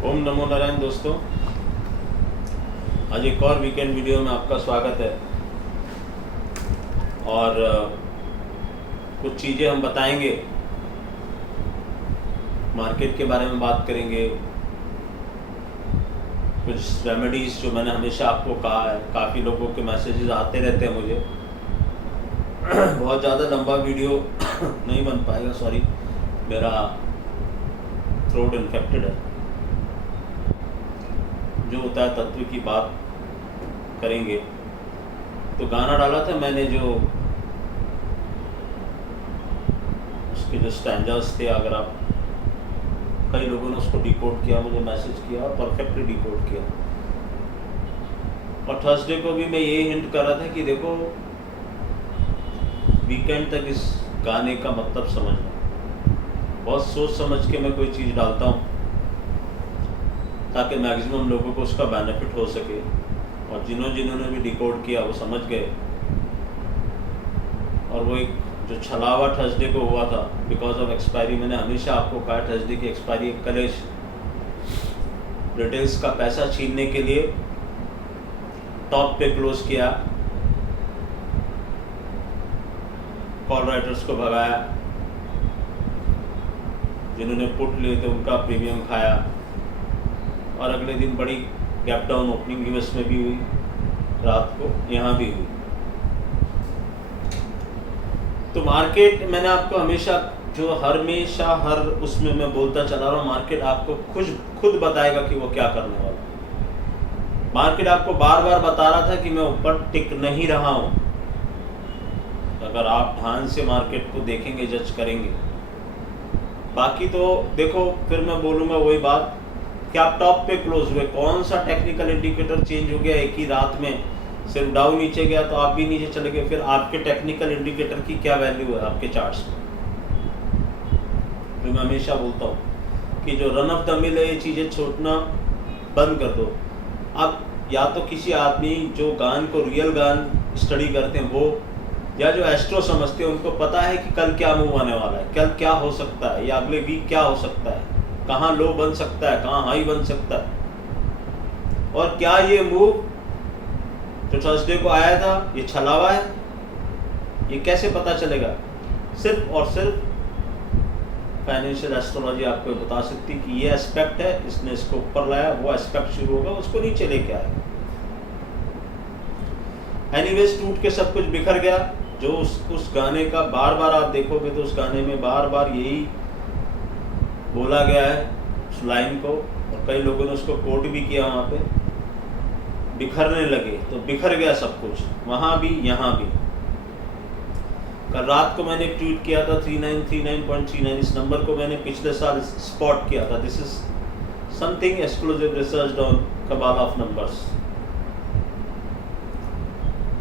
ओम नमो नारायण दोस्तों, आज एक और वीकेंड वीडियो में आपका स्वागत है। और कुछ चीज़ें हम बताएंगे, मार्केट के बारे में बात करेंगे, कुछ रेमेडीज़ जो मैंने हमेशा आपको कहा है। काफ़ी लोगों के मैसेजेस आते रहते हैं मुझे। बहुत ज़्यादा लंबा वीडियो नहीं बन पाएगा, सॉरी, मेरा थ्रोट इन्फेक्टेड है। जो होता है तत्व की बात करेंगे। तो गाना डाला था मैंने, जो उसके जो स्टैंजास थे, अगर आप कई लोगों ने उसको डिकोड किया, मुझे मैसेज किया और परफेक्टली डिकोड किया। और थर्सडे को भी मैं ये हिंट कर रहा था कि देखो, वीकेंड तक इस गाने का मतलब समझना। बहुत सोच समझ के मैं कोई चीज़ डालता हूँ ताकि मैक्सिमम लोगों को उसका बेनिफिट हो सके। और जिन्होंने भी डिकोड किया वो समझ गए। और वो एक जो छलावा थर्सडे को हुआ था बिकॉज ऑफ एक्सपायरी, मैंने हमेशा आपको कहा थर्सडे की एक्सपायरी एक कलेश, रिटेल्स का पैसा छीनने के लिए टॉप पे क्लोज किया, कॉल राइटर्स को भगाया, जिन्होंने पुट लिए थे उनका प्रीमियम खाया। और अगले दिन बड़ी गैप डाउन ओपनिंग यूएस में भी हुई, रात को यहाँ भी हुई। तो मार्केट, मैंने आपको हमेशा हर उसमें मैं बोलता चला रहा हूँ, मार्केट आपको खुद बताएगा कि वो क्या करने वाला है। मार्केट आपको बार बार बता रहा था कि मैं ऊपर टिक नहीं रहा हूँ। अगर आप ध्यान से मार्केट को देखेंगे, जज करेंगे। बाकी तो देखो, फिर मैं बोलूँगा वही बात कि आप टॉप पे क्लोज हुए। कौन सा टेक्निकल इंडिकेटर चेंज हो गया एक ही रात में? सिर्फ डाउन नीचे गया तो आप भी नीचे चले गए। फिर आपके टेक्निकल इंडिकेटर की क्या वैल्यू है आपके चार्ट्स में? तो मैं हमेशा बोलता हूँ कि जो रन ऑफ द मिल है, ये चीज़ें छोड़ना बंद कर दो। अब या तो किसी आदमी जो गान को, रियल गान स्टडी करते हैं वो, या जो एस्ट्रो समझते हैं, उनको पता है कि कल क्या मूव आने वाला है, कल क्या हो सकता है, या अगले वीक क्या हो सकता है, कहाँ लो बन सकता है, कहाँ हाई बन सकता है। और क्या ये मूव जो थर्सडे को आया था ये छलावा है? ये कैसे पता चलेगा? सिर्फ और सिर्फ फाइनेंशियल एस्ट्रोलॉजी आपको बता सकती कि ये एस्पेक्ट है, इसने इसको ऊपर लाया, वो एस्पेक्ट शुरू होगा, उसको नीचे लेके आएगा। एनीवेज, टूट के सब कुछ बिखर गया। जो उस गाने का बार बार आप देखोगे तो उस गाने में बार बार यही बोला गया है, उस लाइन को, और कई लोगों ने उसको कोट भी किया। वहाँ पे बिखरने लगे तो बिखर गया सब कुछ, वहाँ भी यहाँ भी। कल रात को मैंने ट्वीट किया था 3939.39, इस नंबर को मैंने पिछले साल स्पॉट किया था। This is something exclusive research on Kabbalah of numbers.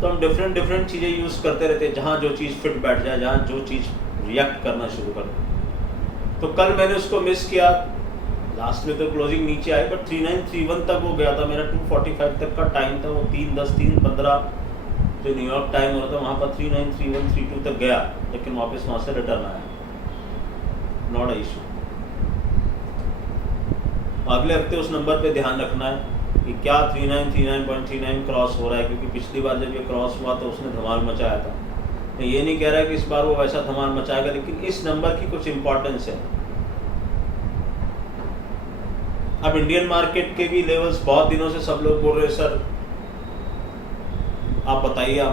तो हम डिफरेंट चीज़ें यूज़ करते रहते हैं, जहाँ जो चीज़ फिट बैठ जाए, जहाँ जो चीज़ रिएक्ट करना शुरू कर दे। तो कल मैंने उसको मिस किया। लास्ट में तो क्लोजिंग नीचे आई, बट 3931 तक वो गया था। मेरा 245 तक का टाइम था, वो 3:10 3:15 जो न्यूयॉर्क टाइम हो रहा था, वहाँ पर 393132 तक गया, लेकिन वापस वहाँ से रिटर्न आया। Not a issue. अगले हफ्ते उस नंबर पे ध्यान रखना है कि क्या 3939.39 क्रॉस हो रहा है, क्योंकि पिछली बार जब ये क्रॉस हुआ तो उसने धमाल मचाया था। मैं ये नहीं कह रहा कि इस बार वो वैसा धमाल मचाएगा, लेकिन इस नंबर की कुछ इंपॉर्टेंस है। अब इंडियन मार्केट के भी लेवल्स बहुत दिनों से सब लोग बोल रहे हैं, सर आप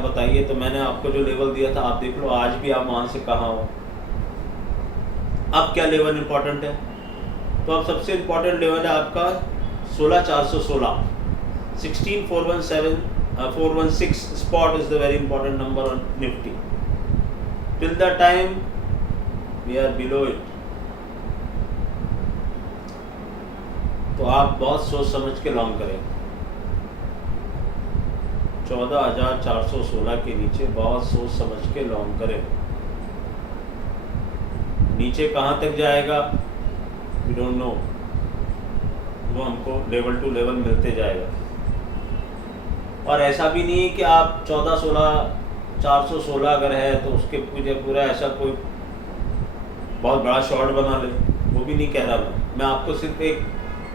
बताइए। तो मैंने आपको जो लेवल दिया था आप देख लो, आज भी आप वहां से कहाँ हो। अब क्या लेवल इंपॉर्टेंट है? तो अब सबसे इंपॉर्टेंट लेवल है आपका 16416, 16416 spot is the very important number on Nifty. Till the time we are below it. तो आप बहुत सोच समझ के लॉन्ग करें। 14,416 के नीचे बहुत सोच समझ के लॉन्ग करें। नीचे कहाँ तक जाएगा वी डोंट नो, वो हमको लेवल टू लेवल मिलते जाएगा। और ऐसा भी नहीं है कि आप 14,416 अगर है तो उसके पूरा ऐसा कोई बहुत बड़ा शॉर्ट बना ले, वो भी नहीं कह रहा मैं आपको सिर्फ एक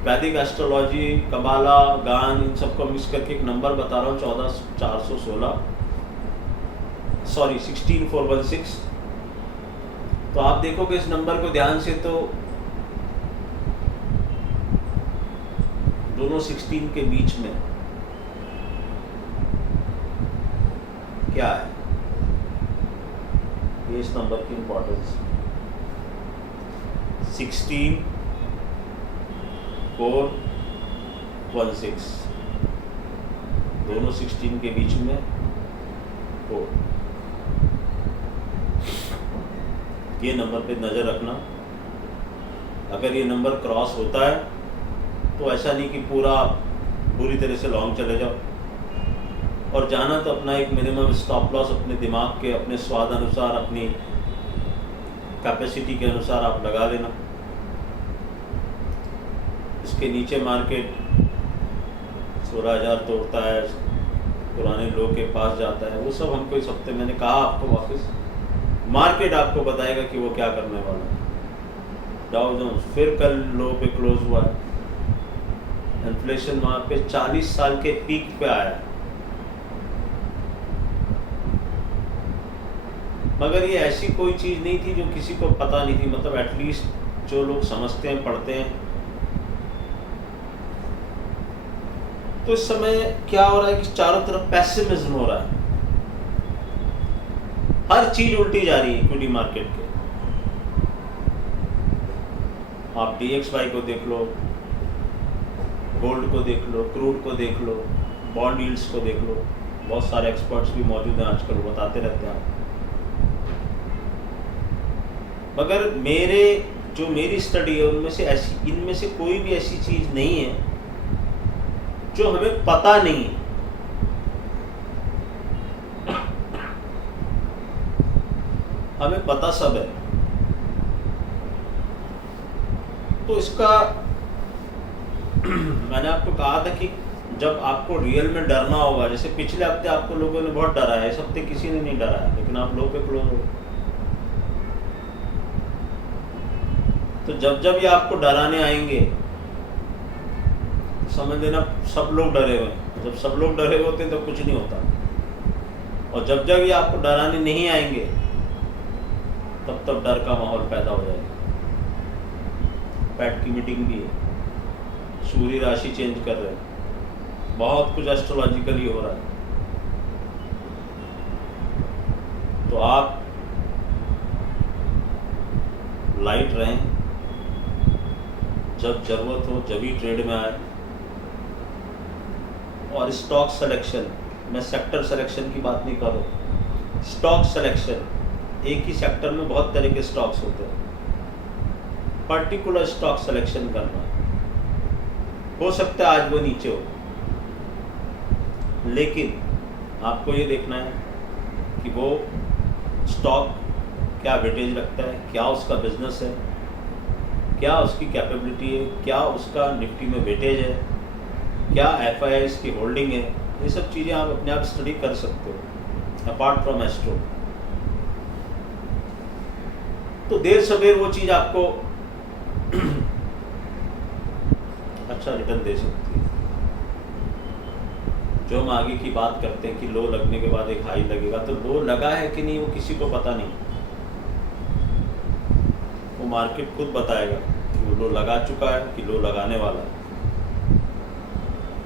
वैदिक एस्ट्रोलॉजी, कबाला, गान, इन सबको मिक्स करके एक नंबर बता रहा हूँ 14416, सॉरी 16416। तो आप देखोगे इस नंबर को ध्यान से तो दोनों 16 के बीच में क्या है, ये इस नंबर की इंपॉर्टेंस। 16416, दोनों 16 के बीच में 4। ये नंबर पे नज़र रखना। अगर ये नंबर क्रॉस होता है तो ऐसा नहीं कि पूरा बुरी तरह से लॉन्ग चले जाओ, और जाना तो अपना एक मिनिमम स्टॉप लॉस अपने दिमाग के, अपने स्वाद अनुसार, अपनी कैपेसिटी के अनुसार आप लगा लेना। इसके नीचे मार्केट 16,000 तोड़ता है, पुराने लो के पास जाता है, वो सब हमको इस हफ्ते मैंने कहा आपको वापस मार्केट आपको बताएगा कि वो क्या करने वाला है। डाउ जोन्स फिर कल लो पे क्लोज हुआ है, इन्फ्लेशन वहाँ पे 40 साल के पीक पे आया है। मगर ये ऐसी कोई चीज़ नहीं थी जो किसी को पता नहीं थी, मतलब एटलीस्ट जो लोग समझते हैं, पढ़ते हैं। तो इस समय क्या हो रहा है कि चारों तरफ पैसिमिज्म हो रहा है, हर चीज उल्टी जा रही है इक्विटी मार्केट के। आप DXY को देख लो, गोल्ड को देख लो, क्रूड को देख लो, बॉन्ड यील्ड्स को देख लो, बहुत सारे एक्सपर्ट्स भी मौजूद हैं आजकल, बताते रहते हैं। मगर मेरी स्टडी है उनमें से इनमें से कोई भी ऐसी चीज नहीं है जो हमें पता नहीं है। हमें पता सब है। तो इसका मैंने आपको कहा था कि जब आपको रियल में डरना होगा, जैसे पिछले हफ्ते आपको लोगों ने बहुत डरा है, इस हफ्ते किसी ने नहीं डरा है, लेकिन आप लोग पे क्लोज हो। तो जब ये आपको डराने आएंगे समझ लेना सब लोग डरे हुए हैं। जब सब लोग डरे होते हैं तो कुछ नहीं होता, और जब ये आपको डराने नहीं आएंगे तब डर का माहौल पैदा हो जाएगा। पैट की मीटिंग भी है, सूर्य राशि चेंज कर रहे हैं, बहुत कुछ एस्ट्रोलॉजिकली हो रहा है। तो आप लाइट रहें, जब जरूरत हो जब ही ट्रेड में आए। और स्टॉक सिलेक्शन, मैं सेक्टर सिलेक्शन की बात नहीं कर रहा, स्टॉक सिलेक्शन। एक ही सेक्टर में बहुत तरह के स्टॉक्स होते हैं, पर्टिकुलर स्टॉक सिलेक्शन करना। हो सकता है आज वो नीचे हो, लेकिन आपको ये देखना है कि वो स्टॉक क्या वेटेज रखता है, क्या उसका बिजनेस है, क्या उसकी कैपेबिलिटी है, क्या उसका निफ्टी में वेटेज है, क्या FIIs की होल्डिंग है। ये सब चीज़ें आप अपने आप स्टडी कर सकते हो अपार्ट फ्रॉम एस्ट्रो। तो देर सवेर वो चीज़ आपको अच्छा रिटर्न दे सकती है। जो हम आगे की बात करते हैं कि लो लगने के बाद एक हाई लगेगा, तो लो लगा है कि नहीं वो किसी को पता नहीं, वो मार्केट खुद बताएगा कि वो लो लगा चुका है कि लो लगाने वाला है।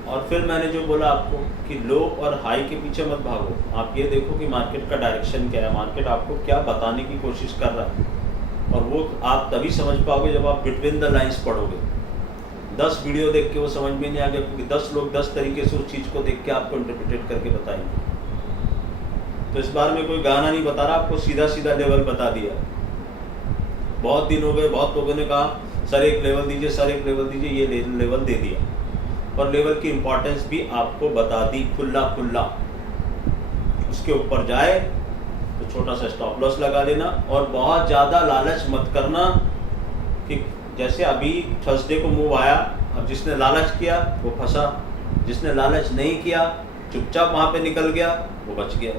और फिर मैंने जो बोला आपको कि लो और हाई के पीछे मत भागो, आप ये देखो कि मार्केट का डायरेक्शन क्या है, मार्केट आपको क्या बताने की कोशिश कर रहा है। और वो आप तभी समझ पाओगे जब आप बिटवीन द लाइंस पढ़ोगे। 10 वीडियो देख के वो समझ में नहीं आ गया, क्योंकि 10 लोग 10 तरीके से उस चीज़ को देख के आपको इंटरप्रिटेट करके बताएंगे। तो इस बार में कोई गाना नहीं बता रहा, आपको सीधा सीधा लेवल बता दिया। बहुत दिन हो गए, बहुत लोगों ने कहा सर एक लेवल दीजिए, सर एक लेवल दीजिए, ये लेवल दे दिया और लेवल की इंपॉर्टेंस भी आपको बता दी खुला। उसके ऊपर जाए तो छोटा सा स्टॉप लॉस लगा लेना, और बहुत ज़्यादा लालच मत करना कि जैसे अभी थर्सडे को मूव आया, अब जिसने लालच किया वो फंसा, जिसने लालच नहीं किया चुपचाप वहाँ पे निकल गया, वो बच गया।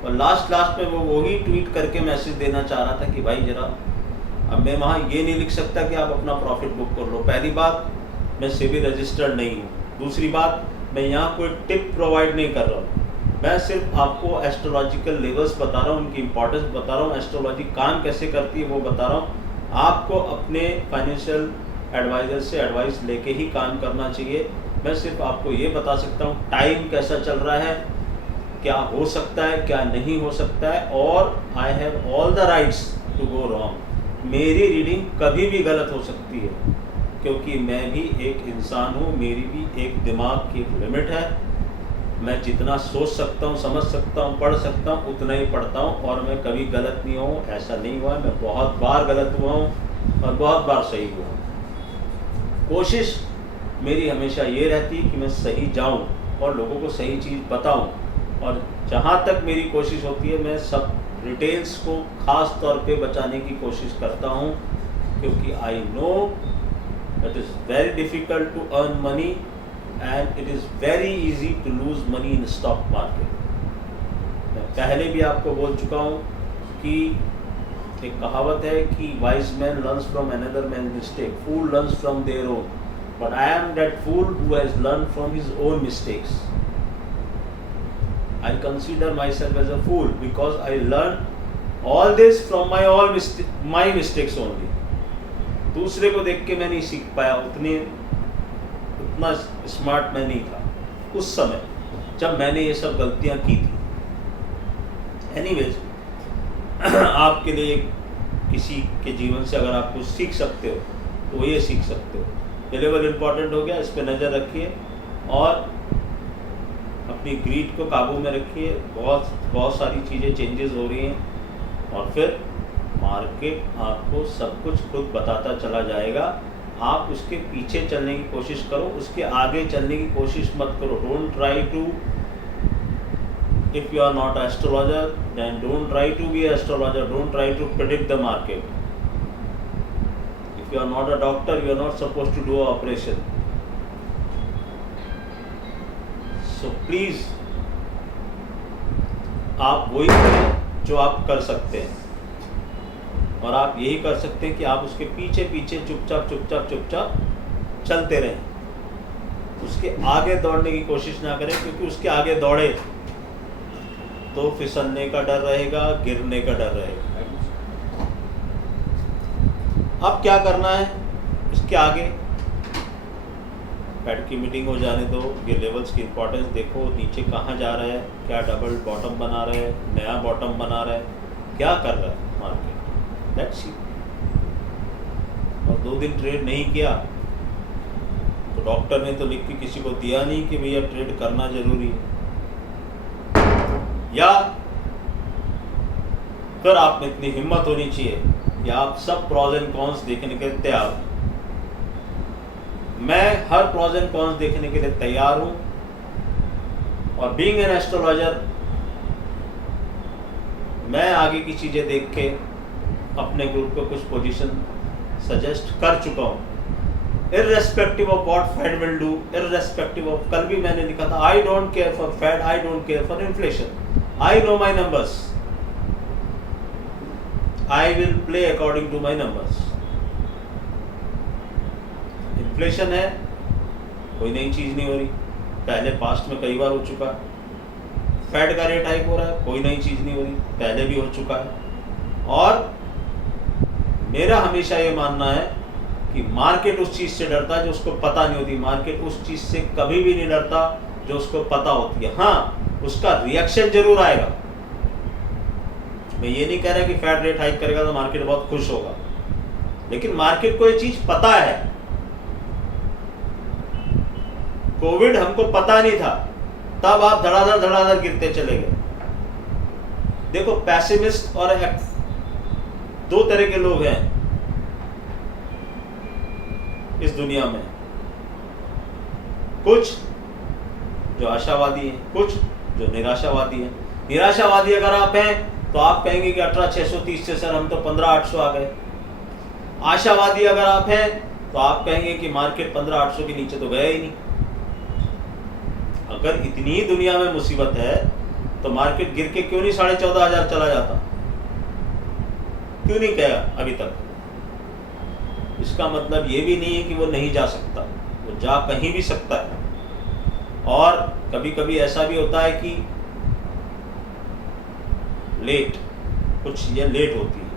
और लास्ट में वो वही ट्वीट करके मैसेज देना चाह रहा था कि भाई जरा अब मैं वहाँ ये नहीं लिख सकता कि आप अपना प्रॉफिट बुक कर लो। पहली बात, मैं सेबी रजिस्टर्ड नहीं हूँ। दूसरी बात, मैं यहाँ कोई टिप प्रोवाइड नहीं कर रहा हूँ। मैं सिर्फ आपको एस्ट्रोलॉजिकल लेवल्स बता रहा हूँ, उनकी इंपॉर्टेंस बता रहा हूँ, एस्ट्रोलॉजी काम कैसे करती है वो बता रहा हूँ। आपको अपने फाइनेंशियल एडवाइज़र से एडवाइस लेके ही काम करना चाहिए। मैं सिर्फ आपको ये बता सकता हूँ टाइम कैसा चल रहा है, क्या हो सकता है, क्या नहीं हो सकता है, और I have all the rights to go wrong. मेरी रीडिंग कभी भी गलत हो सकती है, क्योंकि मैं भी एक इंसान हूँ, मेरी भी एक दिमाग की एक लिमिट है। मैं जितना सोच सकता हूँ, समझ सकता हूँ, पढ़ सकता हूँ, उतना ही पढ़ता हूँ, और मैं कभी गलत नहीं हूँ। ऐसा नहीं हुआ, मैं बहुत बार गलत हुआ हूँ और बहुत बार सही हुआ हूँ। कोशिश मेरी हमेशा ये रहती है कि मैं सही जाऊँ और लोगों को सही चीज़ बताऊँ, और जहाँ तक मेरी कोशिश होती है मैं सब रिटेल्स को ख़ास तौर पे बचाने की कोशिश करता हूँ, क्योंकि I know it is very difficult to earn money and it is very easy to lose money in stock market. मैं पहले भी आपको बोल चुका हूँ कि एक कहावत है कि wise man learns from another man mistake, fool learns from their own, but I am that fool who has learn from his own mistakes. I consider myself as a fool because I learned all this from my mistakes only. दूसरे को देख के मैं नहीं सीख पाया, उतना smart मैं नहीं था उस समय जब मैंने ये सब गलतियां की थी। एनीवेज, आपके लिए किसी के जीवन से अगर आप कुछ सीख सकते हो तो ये सीख सकते हो। ये लेवल इम्पॉर्टेंट हो गया, इस पर नज़र रखिए और अपनी ग्रीड को काबू में रखिए। बहुत सारी चीज़ें चेंजेस हो रही हैं और फिर मार्केट आपको सब कुछ खुद बताता चला जाएगा। आप उसके पीछे चलने की कोशिश करो, उसके आगे चलने की कोशिश मत करो। Don't try to, if you are not astrologer then don't try to be astrologer, don't try to predict the market. If you are not a doctor you are not suppose to do operation. So please आप वही करें जो आप कर सकते हैं, और आप यही कर सकते हैं कि आप उसके पीछे पीछे चुपचाप चलते रहें। उसके आगे दौड़ने की कोशिश ना करें, क्योंकि उसके आगे दौड़े तो फिसलने का डर रहेगा, गिरने का डर रहेगा। अब क्या करना है इसके आगे? फेड की मीटिंग हो जाने दो, ये लेवल्स की इंपॉर्टेंस देखो, नीचे कहाँ जा रहा है, क्या डबल बॉटम बना रहा है, नया बॉटम बना रहा है, क्या कर रहा है मार्केट, दैट्स इट। और 2 दिन ट्रेड नहीं किया तो डॉक्टर ने तो लिख के किसी को दिया नहीं कि भैया ट्रेड करना जरूरी है, या फिर आप में इतनी हिम्मत होनी चाहिए कि आप सब प्रॉज एंड कॉन्स देखने के तैयार हो। मैं हर प्रॉज एंड कॉन्स देखने के लिए तैयार हूं, और बीइंग एन एस्ट्रोलॉजर मैं आगे की चीज़ें देख के अपने ग्रुप को कुछ पोजीशन सजेस्ट कर चुका हूं, irrespective of what Fed will do, irrespective of, कल भी मैंने लिखा था I don't care for Fed, I don't care for inflation, I know my numbers, I will play according to my numbers. Inflation है, कोई नई चीज़ नहीं हो रही, पहले पास्ट में कई बार हो चुका है। फेड का रेट हाइक हो रहा है, कोई नई चीज़ नहीं हो रही, पहले भी हो चुका है। और मेरा हमेशा ये मानना है कि मार्केट उस चीज़ से डरता है जो उसको पता नहीं होती, मार्केट उस चीज़ से कभी भी नहीं डरता जो उसको पता होती है। हाँ, उसका रिएक्शन जरूर आएगा। मैं ये नहीं कह रहा कि फेड रेट हाइक करेगा तो मार्केट बहुत खुश होगा, लेकिन मार्केट को ये चीज़ पता है। कोविड हमको पता नहीं था, तब आप धड़ाधड़ गिरते चले गए। देखो, पैसिमिस्ट और 2 तरह के लोग हैं इस दुनिया में, कुछ जो आशावादी हैं, कुछ जो निराशावादी हैं। निराशावादी अगर आप हैं तो आप कहेंगे कि 18,630 से सर हम तो 15,800 आ गए। आशावादी अगर आप हैं तो आप कहेंगे कि मार्केट 15,800 के नीचे तो गया ही नहीं। अगर इतनी ही दुनिया में मुसीबत है तो मार्केट गिर के क्यों नहीं 14,500 चला जाता? क्यों नहीं गया अभी तक? इसका मतलब ये भी नहीं है कि वो नहीं जा सकता, वो जा कहीं भी सकता है। और कभी कभी ऐसा भी होता है कि कुछ चीज़ें लेट होती हैं,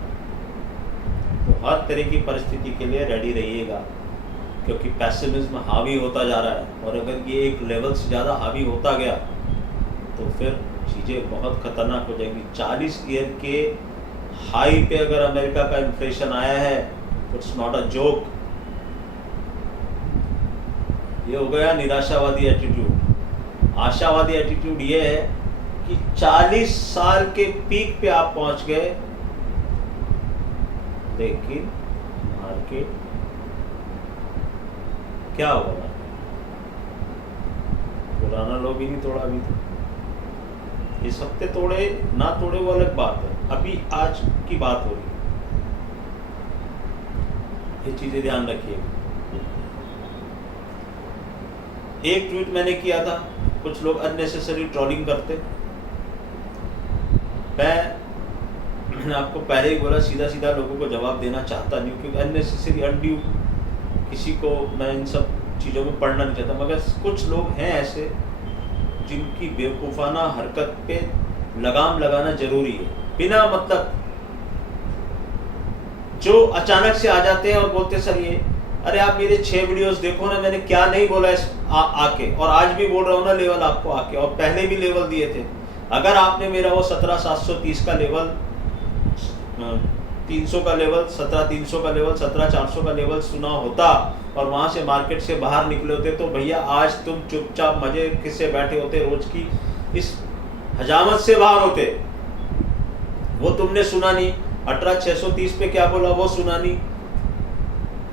तो हर तरह की परिस्थिति के लिए रेडी रहिएगा, क्योंकि पैसिमिज्म हावी होता जा रहा है, और अगर ये एक लेवल से ज़्यादा हावी होता गया तो फिर चीज़ें बहुत ख़तरनाक हो जाएंगी। 40 ईयर के हाई पे अगर अमेरिका का इन्फ्लेशन आया है, इट्स नॉट अ जोक। ये हो गया निराशावादी एटीट्यूड। आशावादी एटीट्यूड ये है कि 40 साल के पीक पे आप पहुंच गए, लेकिन मार्केट क्या होगा, पुराना लोग ही नहीं तोड़ा अभी तो। इस हफ्ते तोड़े ना तोड़े वो अलग बात है, अभी आज की बात हो रही है, ये चीजें ध्यान रखिएगा। एक ट्वीट मैंने किया था, कुछ लोग अननेसेसरी ट्रोलिंग करते, मैंने आपको पहले ही बोला सीधा सीधा लोगों को जवाब देना चाहता नहीं, क्योंकि अननेसेसरी अनड्यू किसी को मैं इन सब चीज़ों में पढ़ना नहीं चाहता। मगर कुछ लोग हैं ऐसे जिनकी बेवकूफ़ाना हरकत पे लगाम लगाना जरूरी है, बिना मतलब जो अचानक से आ जाते हैं और बोलते सर ये, अरे आप मेरे 6 वीडियोस देखो ना, मैंने क्या नहीं बोला आके, और आज भी बोल रहा हूँ ना लेवल आपको आके, और पहले भी लेवल दिए थे। अगर आपने मेरा वो 17,730 का लेवल, 300 का लेवल, 17,300 का लेवल, 17,400 का लेवल सुना होता और वहां से मार्केट से बाहर निकले होते, तो भैया आज तुम चुपचाप मजे किससे बैठे होते, रोज की इस हजामत से बाहर होते। वो तुमने सुना नहीं, 18,630 पे क्या बोला वो सुना नहीं,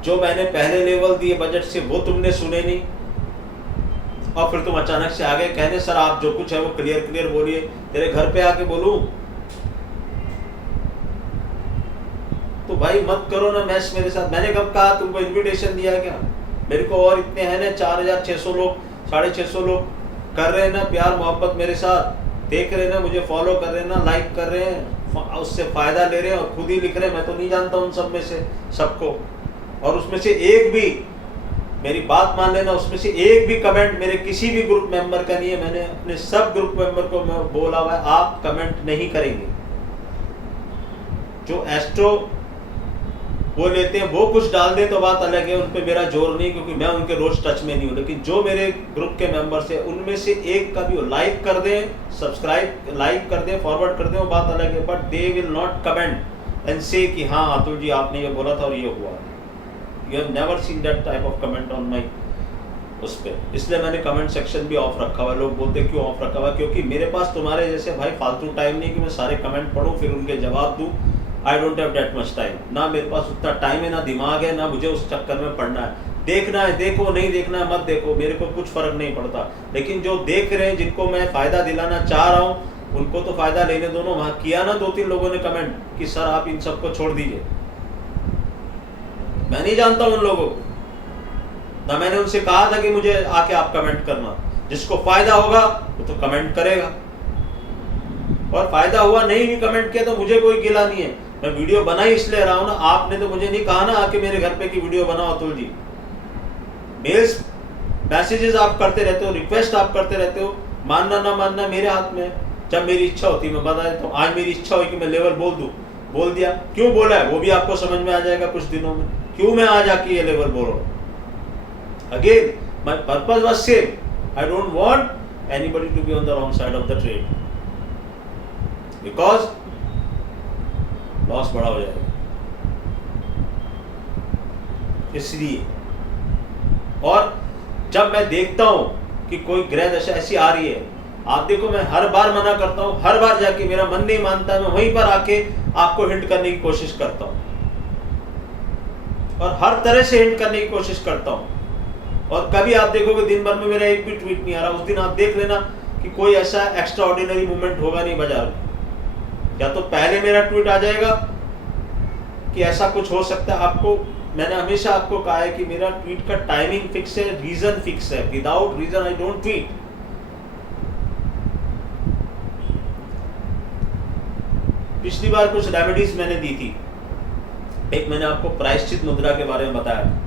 जो मैंने पहले लेवल दिए बजट से वो तुमने सुने नहीं, और फिर तुम अचानक से आ गए कहने सर आप जो कुछ है वो क्लियर बोलिए, तेरे घर पे आके बोलूं? तो भाई मत करो ना मैच मेरे साथ। मैंने कब कहा तुमको इनविटेशन दिया क्या? मेरे को और इतने हैं ना 4,600 लोग, 650 लोग कर रहे हैं ना प्यार मोहब्बत मेरे साथ, देख रहे हैं ना, मुझे फॉलो कर रहे हैं ना, लाइक कर रहे हैं, उससे फायदा ले रहे हैं और खुद ही लिख रहे हैं। मैं तो नहीं जानता उन सब में से सबको, और उसमें से एक भी, मेरी बात मान लेना, उसमें से एक भी कमेंट मेरे किसी भी ग्रुप मेंबर का नहीं है। मैंने अपने सब ग्रुप मेंबर को मैं बोला हुआ है आप कमेंट नहीं करेंगे। जो एस्ट्रो वो लेते हैं वो कुछ डाल दे तो बात अलग है, उन पे मेरा जोर नहीं, क्योंकि मैं उनके रोज टच में नहीं हूँ। लेकिन जो मेरे ग्रुप के मेंबर्स है उनमें से एक का भी वो लाइक कर दें, सब्सक्राइब लाइक कर दें, फॉरवर्ड कर दें, वो बात अलग है, but they will not comment and से कि हाँ अतुल जी आपने ये बोला था और ये हुआ। You have never seen that type of comment on my उस पर। इसलिए मैंने कमेंट सेक्शन भी ऑफ रखा हुआ है। लोग बोलते क्यों ऑफ रखा हुआ? क्योंकि मेरे पास तुम्हारे जैसे भाई फालतू टाइम नहीं कि मैं सारे कमेंट पढूं फिर उनके जवाब दूं। I don't have that much time, ना मेरे पास उतना टाइम है, ना दिमाग है, ना मुझे उस चक्कर में पढ़ना है। देखना है देखो, नहीं देखना है मत देखो, मेरे को कुछ फर्क नहीं पड़ता। लेकिन जो देख रहे हैं, जिनको मैं फायदा दिलाना चाह रहा हूँ, उनको तो फायदा लेने दो ना। वहां किया ना 2-3 लोगों ने कमेंट कि सर आप इन सबको छोड़ दीजिए। मैं नहीं जानता उन लोगों को, ना मैंने उनसे कहा था कि मुझे आके आप कमेंट करना। जिसको फायदा होगा वो तो कमेंट करेगा, और फायदा हुआ नहीं भी कमेंट किया तो मुझे कोई गिला नहीं है। मैं वीडियो बना ही इसलिए रहा हूं ना, आपने तो मुझे नहीं कहा ना आके मेरे घर पे की वीडियो बनाओ अतुल जी। मेल्स मैसेजेस आप करते रहते हो, रिक्वेस्ट आप करते रहते हो, मानना ना मानना मेरे हाथ में। जब मेरी इच्छा होती है मैं बता देता हूँ। आज मेरी इच्छा हुई कि मैं लेवल बोल दूं, बोल दिया। क्यों बोला है वो भी आपको समझ में आ जाएगा कुछ दिनों में, क्यों मैं आज आके ये लेवल बोल रहा हूँ। Again my purpose was same, I don't want anybody to be on the wrong side of the trade, because loss बड़ा हो जाएगा। इसलिए, और जब मैं देखता हूं कि कोई ग्रह दशा ऐसी आ रही है, आप देखो मैं हर बार मना करता हूं, हर बार जाके मेरा मन नहीं मानता, मैं वहीं पर आके आपको हिंट करने की कोशिश करता हूं, और हर तरह से हिंट करने की कोशिश करता हूं। और कभी आप देखोगे दिन भर में मेरा एक भी ट्वीट नहीं आ रहा, उस दिन आप देख लेना कि कोई ऐसा एक्स्ट्रा ऑर्डिनरी मूवमेंट होगा नहीं बाजार में। या तो पहले मेरा ट्वीट आ जाएगा कि ऐसा कुछ हो सकता है। आपको मैंने हमेशा आपको कहा है कि मेरा ट्वीट का टाइमिंग फिक्स है, रीजन फिक्स है। Without reason I don't tweet. पिछली बार कुछ रेमेडीज मैंने दी थी एक मैंने आपको प्रायश्चित मुद्रा के बारे में बताया था।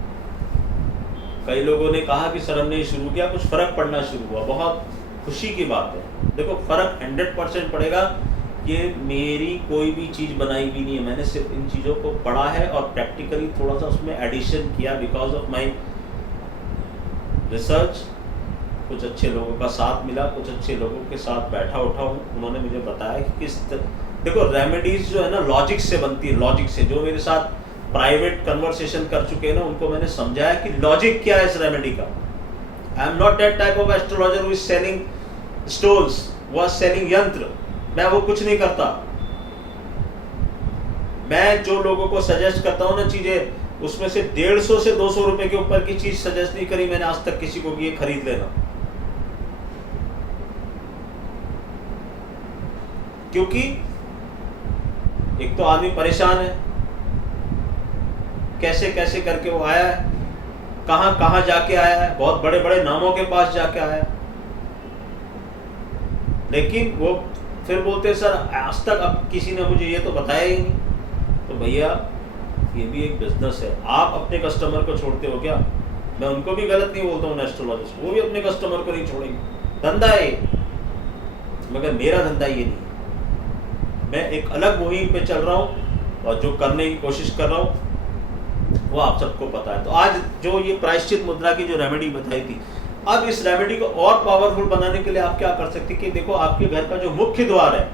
कई लोगों ने कहा कि सर हमने शुरू किया, कुछ फर्क पड़ना शुरू हुआ, बहुत खुशी की बात है। देखो फर्क 100% पड़ेगा। ये मेरी कोई भी चीज़ बनाई भी नहीं है, मैंने सिर्फ इन चीज़ों को पढ़ा है और प्रैक्टिकली थोड़ा सा उसमें एडिशन किया बिकॉज ऑफ माई रिसर्च। कुछ अच्छे लोगों का साथ मिला, कुछ अच्छे लोगों के साथ बैठा उठा हूँ, उन्होंने मुझे बताया कि किस देखो रेमेडीज जो है ना लॉजिक से बनती है। लॉजिक से जो मेरे साथ प्राइवेट कन्वर्सेशन कर चुके हैं ना, उनको मैंने समझाया कि लॉजिक क्या है इस रेमेडी का। I am not that type of astrologer who is selling stones, was selling यंत्र। मैं वो कुछ नहीं करता। मैं जो लोगों को सजेस्ट करता हूँ ना चीजें, उसमें से 150 से 200 रुपए के ऊपर की चीज सजेस्ट नहीं करी मैंने आज तक किसी को कि ये खरीद लेना। क्योंकि एक तो आदमी परेशान है, कैसे कैसे करके वो आया है, कहां कहां जाके आया है, बहुत बड़े बड़े नामों के पास जाके आया है, लेकिन वो फिर बोलते हैं सर आज तक अब किसी ने मुझे ये तो बताया ही नहीं। तो भैया ये भी एक बिजनेस है। आप अपने कस्टमर को छोड़ते हो क्या? मैं उनको भी गलत नहीं बोलता हूँ एस्ट्रोलॉजिस्ट, वो भी अपने कस्टमर को नहीं छोड़ेंगे, धंधा है, मगर मेरा धंधा ये नहीं। मैं एक अलग मुहिम पे चल रहा हूँ और जो करने की कोशिश कर रहा हूँ वो आप सबको पता है। तो आज जो ये प्रायश्चित मुद्रा की जो रेमेडी बताई थी, अब इस रेमेडी को और पावरफुल बनाने के लिए आप क्या कर सकते हैं कि देखो आपके घर का जो मुख्य द्वार है,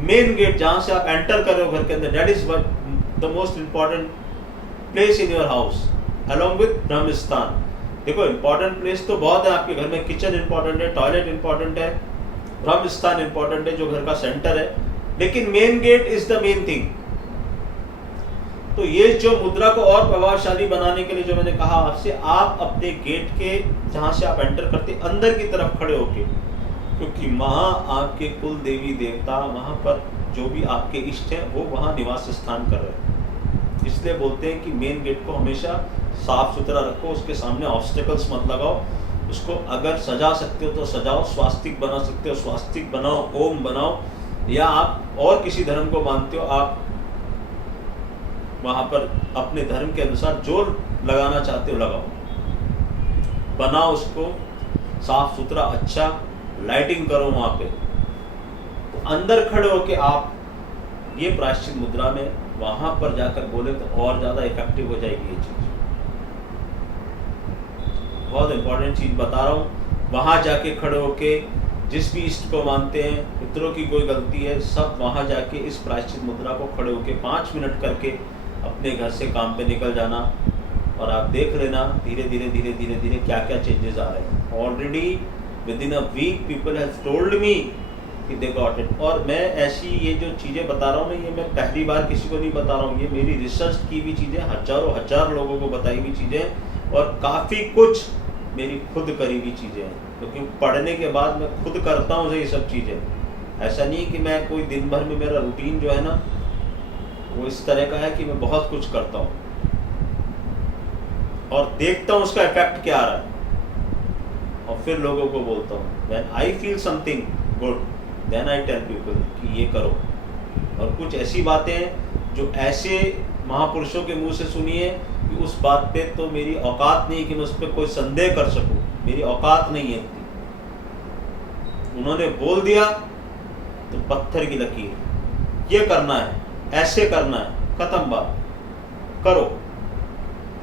मेन गेट जहां से आप एंटर कर रहे हो घर के अंदर, that is the most important place in your house along with ब्रह्म स्थान। देखो इंपॉर्टेंट प्लेस तो बहुत है आपके घर में, किचन इंपॉर्टेंट है, टॉयलेट इंपॉर्टेंट है, ब्रह्म स्थान इंपॉर्टेंट है जो घर का सेंटर है, लेकिन main gate is the main thing. तो ये जो मुद्रा को और प्रभावशाली बनाने के लिए जो मैंने कहा आपसे, आप अपने गेट के जहां से आप एंटर करते अंदर की तरफ खड़े होके, क्योंकि वहां आपके कुल देवी देवता, वहां पर जो भी आपके इष्ट हैं वो वहां निवास स्थान कर रहे हैं। इसलिए बोलते हैं कि मेन गेट को हमेशा साफ सुथरा रखो, उसके सामने ऑब्स्टेकल्स मत लगाओ, उसको अगर सजा सकते हो तो सजाओ, स्वास्तिक बना सकते हो स्वास्तिक बनाओ, ओम बनाओ, या आप और किसी धर्म को मानते हो आप वहां पर अपने धर्म के अनुसार जो लगाना चाहते हो लगाओ, बनाओ उसको साफ सुथरा, अच्छा लाइटिंग करो वहां पे। तो अंदर खड़े होके आप ये प्रायश्चित मुद्रा में वहां पर जाकर बोले तो और ज्यादा इफेक्टिव हो जाएगी ये चीज। बहुत इंपॉर्टेंट चीज बता रहा हूँ। वहां जाके खड़े होके जिस भी इष्ट को मानते हैं, पितरों की कोई गलती है, सब वहां जाके इस प्रायश्चित मुद्रा को खड़े होके 5 मिनट करके अपने घर से काम पे निकल जाना, और आप देख लेना धीरे धीरे धीरे धीरे धीरे क्या क्या चेंजेस आ रहे हैं। Already within a week people have told me कि दे गॉट इट। और मैं ऐसी ये जो चीज़ें बता रहा हूँ ना, ये मैं पहली बार किसी को नहीं बता रहा हूँ, ये मेरी रिसर्च की भी चीज़ें, हजारों हजार लोगों को बताई हुई चीज़ें, और काफ़ी कुछ मेरी खुद करी हुई चीज़ें हैं, क्योंकि पढ़ने के बाद मैं खुद करता हूँ ये सब चीज़ें। ऐसा नहीं कि मैं कोई दिन भर में, मेरा रूटीन जो है ना वो इस तरह का है कि मैं बहुत कुछ करता हूँ और देखता हूँ उसका इफेक्ट क्या आ रहा है, और फिर लोगों को बोलता हूँ when I feel something good then I tell people कि ये करो। और कुछ ऐसी बातें हैं जो ऐसे महापुरुषों के मुंह से सुनी है कि उस बात पे तो मेरी औकात नहीं कि मैं उस पर कोई संदेह कर सकूं, मेरी औकात नहीं है इतनी। उन्होंने बोल दिया तो पत्थर की लकीर, ये करना है, ऐसे करना है, खत्म बात, करो,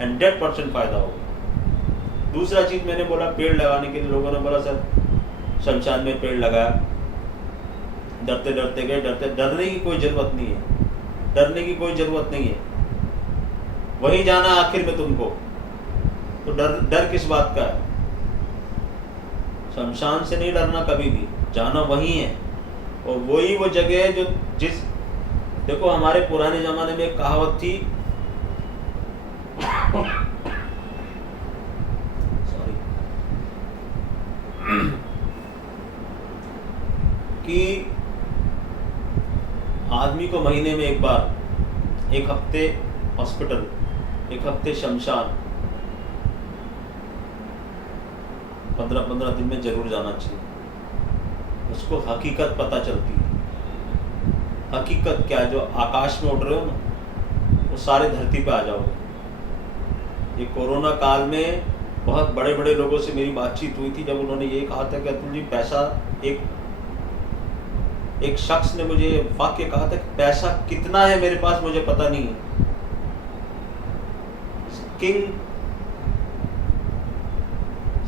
100% फायदा होगा। दूसरा चीज मैंने बोला पेड़ लगाने के लिए, लोगों ने बोला सर शमशान में पेड़ लगाया, डरते डरते गए, डरने की कोई जरूरत नहीं है, डरने की कोई जरूरत नहीं है, वहीं जाना आखिर में तुमको, तो डर किस बात का है? शमशान से नहीं डरना कभी भी, जाना वहीं है, और वही वो जगह है जो जिस देखो हमारे पुराने जमाने में एक कहावत थी, सॉरी, कि आदमी को महीने में एक बार, 1 हफ्ते हॉस्पिटल, 1 हफ्ते शमशान, 15-15 दिन में जरूर जाना चाहिए। उसको हकीकत पता चलती है। हकीकत क्या है? जो आकाश में उड़ रहे हो ना, तो सारे धरती पे आ जाओगे। ये कोरोना काल में बहुत बड़े बड़े लोगों से मेरी बातचीत हुई थी, जब उन्होंने ये कहा था कि अतुल जी पैसा, एक शख्स ने मुझे वाक्य कहा था कि पैसा कितना है मेरे पास मुझे पता नहीं है। King,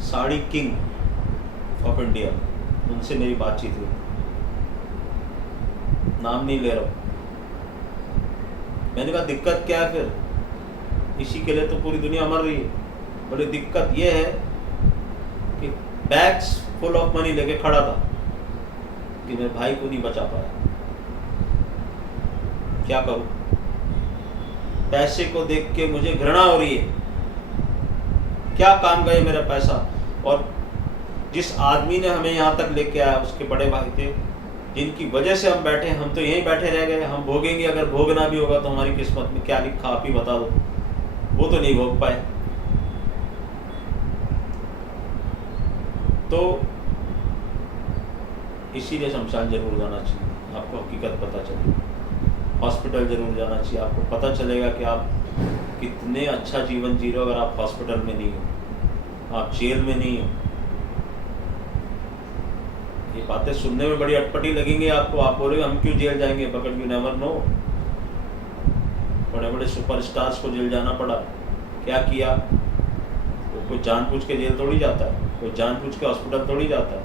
sari king of India, उनसे मेरी बातचीत हुई, नाम नहीं ले रहा हूं। मैंने कहा दिक्कत क्या है फिर, इसी के लिए तो पूरी दुनिया मर रही है। बड़ी दिक्कत यह है कि बैग्स फुल ऑफ मनी लेके खड़ा था कि मेरे भाई को नहीं बचा पाया, क्या करूं। पैसे को देख के मुझे घृणा हो रही है, क्या काम गए मेरा पैसा। और जिस आदमी ने हमें यहाँ तक लेके आया उसके बड़े भाई थे, जिनकी वजह से हम बैठे, हम तो यहीं बैठे रह गए। हम भोगेंगे, अगर भोगना भी होगा तो हमारी किस्मत में क्या लिखा आप ही बता दो, वो तो नहीं भोग पाए। तो इसीलिए शमशान जरूर जाना चाहिए, आपको हकीकत पता चले। हॉस्पिटल जरूर जाना चाहिए, आपको पता चलेगा कि आप कितने अच्छा जीवन जी रहे हो अगर आप हॉस्पिटल में नहीं हो, आप जेल में नहीं हो। ये बातें सुनने में बड़ी अटपटी लगेंगी आपको, आप बोलेंगे हम क्यों जेल जाएंगे, बट यू नेवर नो। बड़े बड़े सुपरस्टार्स को जेल जाना पड़ा, क्या किया। वो कोई जानबूझ के जेल थोड़ी जाता है, कोई जानबूझ के हॉस्पिटल थोड़ी जाता है,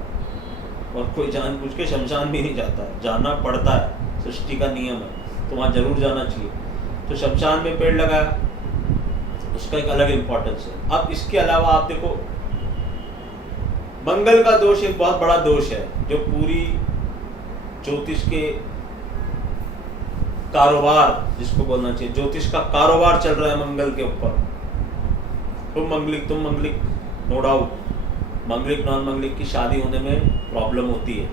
और कोई जानबूझ के शमशान भी नहीं जाता है, जाना पड़ता है, सृष्टि का नियम है। तो वहाँ जरूर जाना चाहिए। तो शमशान में पेड़ लगाया, उसका एक अलग इम्पोर्टेंस है। अब इसके अलावा आप देखो, मंगल का दोष एक बहुत बड़ा दोष है जो पूरी ज्योतिष के कारोबार, जिसको बोलना चाहिए, ज्योतिष का कारोबार चल रहा है मंगल के ऊपर। तुम manglik, no doubt, manglik non manglik की शादी होने में प्रॉब्लम होती है,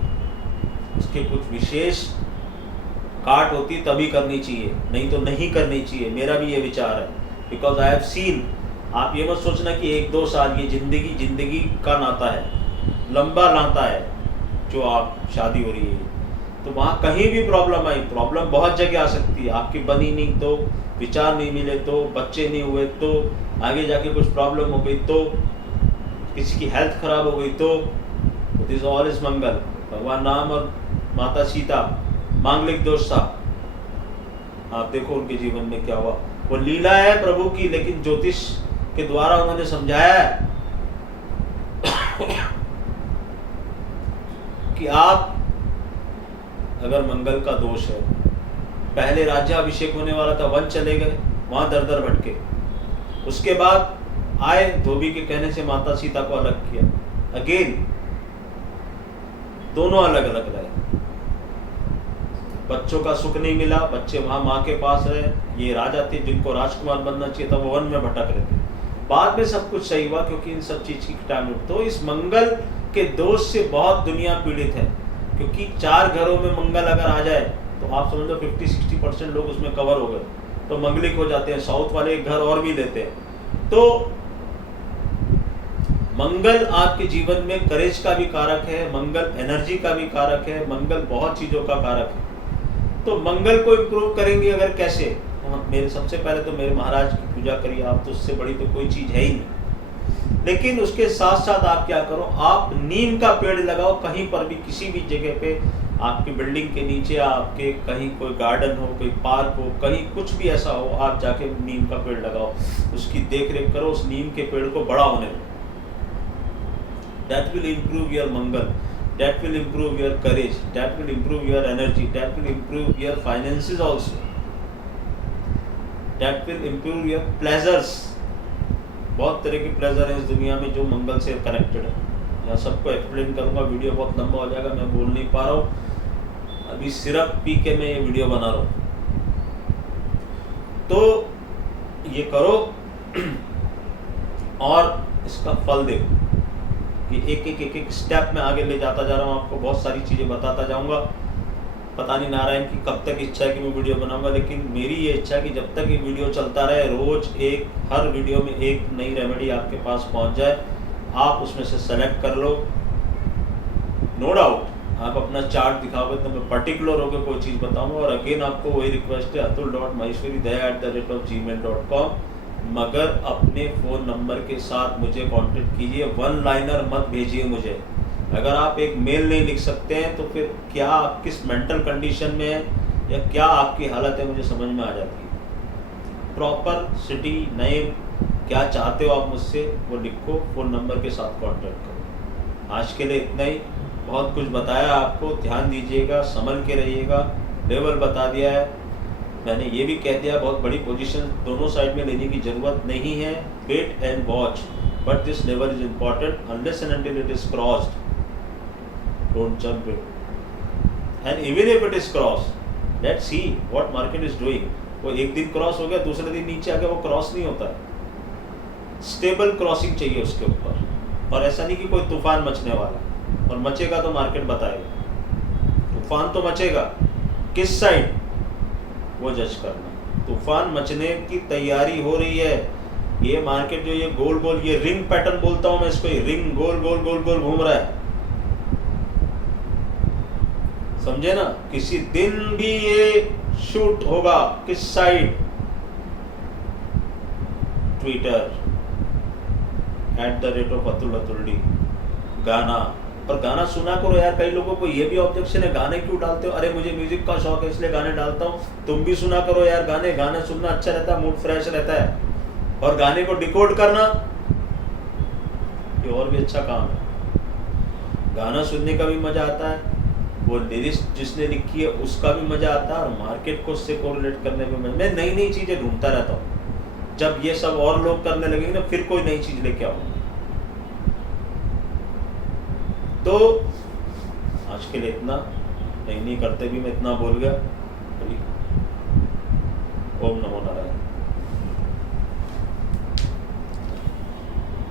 उसके कुछ विशेष काट होती तभी करनी चाहिए, नहीं तो नहीं करनी चाहिए। मेरा भी ये विचार है, बिकॉज आई हैव सीन। आप ये मत सोचना कि 1-2 साल, ये जिंदगी का नाता है, लंबा नाता है जो आप शादी हो रही है। तो वहाँ कहीं भी प्रॉब्लम आई, प्रॉब्लम बहुत जगह आ सकती है। आपकी बनी नहीं तो, विचार नहीं मिले तो, बच्चे नहीं हुए तो, आगे जाके कुछ प्रॉब्लम हो गई तो, किसी की हेल्थ खराब हो गई तो, दिस ऑल इज मंगल। भगवान राम और माता सीता मांगलिक दोष था, आप देखो उनके जीवन में क्या हुआ। वो लीला है प्रभु की, लेकिन ज्योतिष के द्वारा उन्होंने समझाया है कि आप अगर मंगल का दोष है, पहले राज्याभिषेक होने वाला था, वन चले गए, वहां दर दर भटके, उसके बाद आए, धोबी के कहने से माता सीता को अलग किया, अगेन दोनों अलग अलग रहे, बच्चों का सुख नहीं मिला, बच्चे वहां माँ के पास रहे। ये राजा थे जिनको राजकुमार बनना चाहिए था, वो वन में भटक रहे थे। बाद में सब कुछ सही हुआ क्योंकि इन सब चीज की टाइम। तो इस मंगल के दोष से बहुत दुनिया पीड़ित है, क्योंकि 4 घरों में मंगल अगर आ जाए तो आप समझ लो 50-60% लोग उसमें कवर हो गए, तो मंगलिक हो जाते हैं। साउथ वाले एक घर और भी लेते हैं। तो मंगल आपके जीवन में करेज का भी कारक है, मंगल एनर्जी का भी कारक है, मंगल बहुत चीजों का कारक है। तो मंगल को इम्प्रूव करेंगे अगर कैसे, मेरे सबसे पहले तो मेरे महाराज की पूजा करिए आप, तो उससे बड़ी तो कोई चीज है ही नहीं। लेकिन उसके साथ साथ आप क्या करो, आप नीम का पेड़ लगाओ कहीं पर भी, किसी भी जगह पे, आपकी बिल्डिंग के नीचे, आपके कहीं कोई गार्डन हो, कोई पार्क हो, कहीं कुछ भी ऐसा हो, आप जाके नीम का पेड़ लगाओ, उसकी देख रेख करो, उस नीम के पेड़ को बड़ा होने दो। That will improve your Mangal, that will improve your courage, that will improve your energy, that will improve your finances also, that will improve your pleasures। बहुत तरह की प्लेजर है इस दुनिया में जो मंगल से कनेक्टेड है। मैं सबको एक्सप्लेन करूंगा, वीडियो बहुत लंबा हो जाएगा, मैं बोल नहीं पा रहा हूँ, अभी सिर्फ पी के मैं ये वीडियो बना रहा हूँ। तो ये करो और इसका फल देखो कि एक स्टेप में आगे ले जाता जा रहा हूँ, आपको बहुत सारी चीज़ें बताता जाऊँगा। पता नहीं नारायण की कब तक इच्छा है कि मैं वीडियो बनाऊंगा, लेकिन मेरी ये इच्छा है कि जब तक ये वीडियो चलता रहे, रोज हर वीडियो में एक नई रेमेडी आपके पास पहुँच जाए, आप उसमें से सेलेक्ट कर लो। नो डाउट आप अपना चार्ट दिखाओगे तो मैं पर्टिकुलर होकर कोई चीज़ बताऊंगा। और अगेन आपको वही रिक्वेस्ट है, atul.maheshwari@gmail.com, मगर अपने फ़ोन नंबर के साथ मुझे कांटेक्ट कीजिए, वन लाइनर मत भेजिए मुझे। अगर आप एक मेल नहीं लिख सकते हैं तो फिर क्या आप किस मेंटल कंडीशन में हैं या क्या आपकी हालत है, मुझे समझ में आ जाती है। प्रॉपर सिटी नेम क्या चाहते हो आप मुझसे वो लिखो, फ़ोन नंबर के साथ कांटेक्ट करो। आज के लिए इतना ही, बहुत कुछ बताया आपको, ध्यान दीजिएगा, संभल के रहिएगा। लेवल बता दिया है मैंने, ये भी कह दिया बहुत बड़ी पोजीशन दोनों साइड में लेने की ज़रूरत नहीं है। Wait and watch, but this level is important. Unless and until it is crossed, don't jump it, and even if it is cross, let's see what market is doing. वो एक दिन क्रॉस हो गया, दूसरे दिन नीचे आ गया, वो क्रॉस नहीं होता है। स्टेबल क्रॉसिंग चाहिए उसके ऊपर, और ऐसा नहीं कि कोई तूफान मचने वाला, और मचेगा तो मार्केट बताएगा। तूफान तो मचेगा, किस साइड वो जज करना। तूफान मचने की तैयारी हो रही है। ये मार्केट जो ये गोल गोल, ये रिंग पैटर्न बोलता हूं मैं इसको, ये रिंग गोल गोल गोल गोल घूम रहा है, समझे ना। किसी दिन भी ये शूट होगा, किस साइड, ट्विटर @अतुल गाना। और गाना सुना करो यार। कई लोगों को ये भी ऑब्जेक्शन है, गाने क्यों डालते हो? अरे मुझे म्यूजिक का शौक है इसलिए गाने डालता हूँ। तुम भी सुना करो यार गाने, गाने सुनना अच्छा रहता है, मूड फ्रेश रहता है। और गाने को डिकोड करना ये और भी अच्छा काम है। गाना सुनने का भी मजा आता है, वो लिरिक्स जिसने लिखी है उसका भी मजा आता है, और मार्केट को उससे कोरिलेट करने में मैं नई नई चीजें ढूंढता रहता हूँ। जब ये सब और लोग करने लगेंगे ना, फिर कोई नई चीज लेके आऊंगा। तो आज के लिए इतना, नहीं करते भी मैं इतना बोल गया। ओम नमो नारायण।